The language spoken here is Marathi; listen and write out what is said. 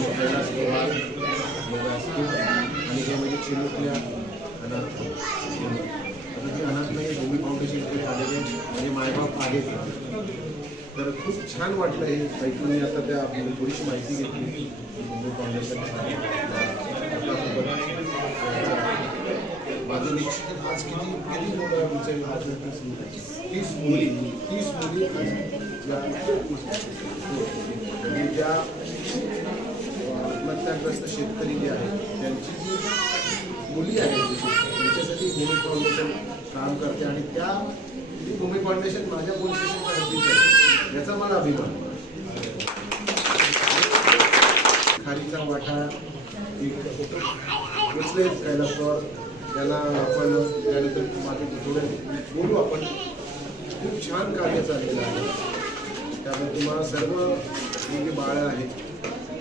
कैलास पवार आणि हे म्हणजे चिमुकल्या अनाथ आता ती अनाथ नाही भूमी फाउंडेशनकडे आलेले म्हणजे मायबाप आहेत. तर खूप छान वाटलं हे ऐकून. मी आता त्या थोडीशी माहिती घेतली भूमी फाउंडेशन माझं निश्चित आज किती किती मुलं आमचे आज 30 मुली म्हणजे त्या आत्महत्याग्रस्त शेतकरी जे आहेत त्यांची जी मुली आहेत त्यांच्यासाठी भूमी फाउंडेशन काम करते आणि त्या भूमी फाउंडेशन माझ्या पोलीस स्टेशनच्या हद्दीत आहे याचा मला अभिमान. खारीचा वाटा उचले कैलासवर त्याला आपण त्यानंतर माझे थोडे बोलू आपण. खूप छान कार्य चाललेलं आहे त्यामुळे तुम्हाला सर्व जी बाळं आहेत